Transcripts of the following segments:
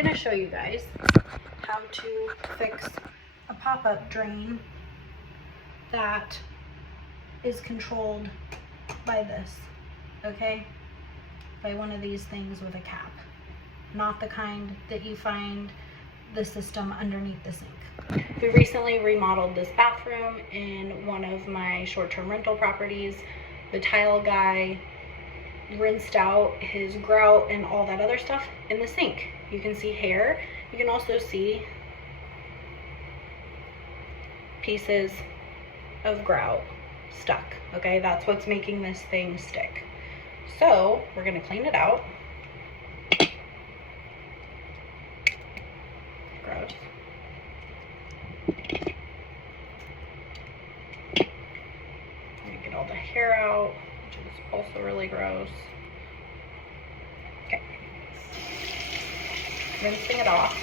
gonna show you guys how to fix a pop-up drain that is controlled by this, okay? By one of these things with a cap. Not the kind that you find the system underneath the sink. We recently remodeled this bathroom in one of my short-term rental properties. The tile guy rinsed out his grout and all that other stuff in the sink. You can see hair. You can also see pieces of grout stuck, okay? That's what's making this thing stick. So we're gonna clean it out. Gross. I'm gonna get all the hair out, which is also really gross. Okay. Rinsing it off.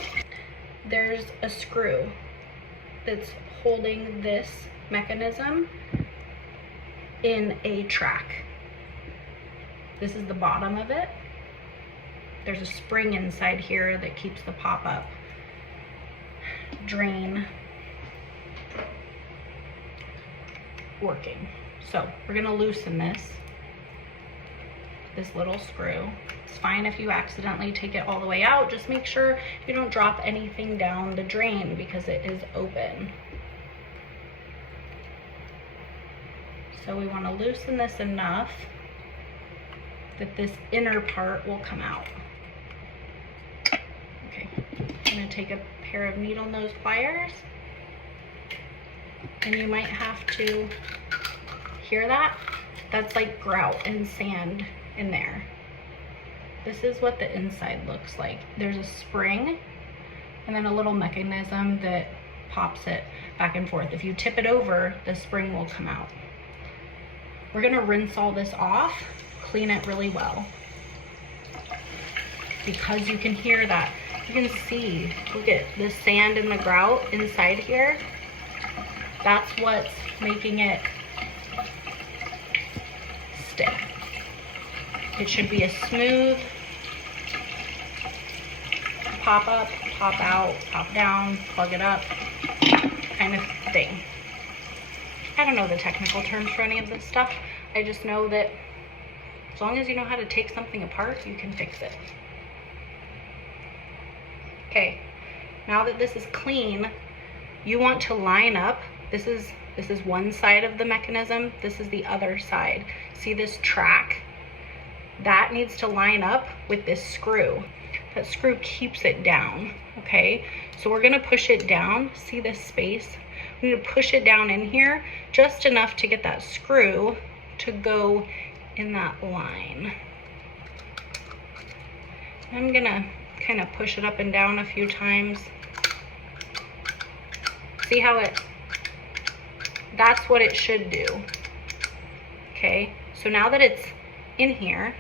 There's a screw that's holding this mechanism in a track. This is the bottom of it. There's a spring inside here that keeps the pop-up drain working. So we're gonna loosen this little screw. It's fine if you accidentally take it all the way out. Just make sure you don't drop anything down the drain because it is open. So we want to loosen this enough that this inner part will come out. Okay, I'm going to take a pair of needle nose pliers, and you might have to hear that. That's like grout and sand in there. This is what the inside looks like. There's a spring and then a little mechanism that pops it back and forth. If you tip it over, the spring will come out. We're gonna rinse all this off, clean it really well. Because you can hear that. You can see, look at the sand and the grout inside here. That's what's making it stick. It should be a smooth pop up, pop out, pop down, plug it up kind of thing. I don't know the technical terms for any of this stuff. I just know that as long as you know how to take something apart, you can fix it. Okay, now that this is clean, you want to line up. This is one side of the mechanism. This is the other side. See this track? That needs to line up with this screw. That screw keeps it down, okay? So we're gonna push it down. See this space? We need to push it down in here just enough to get that screw to go in that line. I'm gonna kind of push it up and down a few times. See how that's what it should do. Okay, so now that it's in here,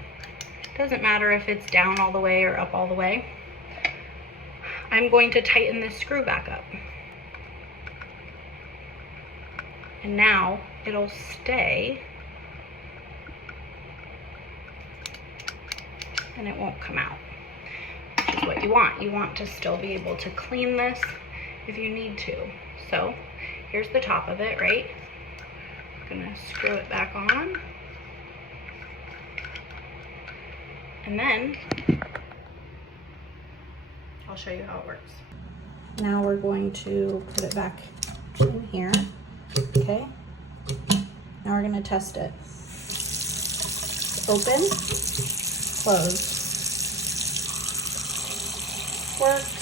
doesn't matter if it's down all the way or up all the way, I'm going to tighten this screw back up. And now it'll stay and it won't come out, which is what you want. You want to still be able to clean this if you need to. So here's the top of it, right? I'm gonna screw it back on. And then I'll show you how it works. Now we're going to put it back in here, okay? Now we're gonna test it. Open, close. Work.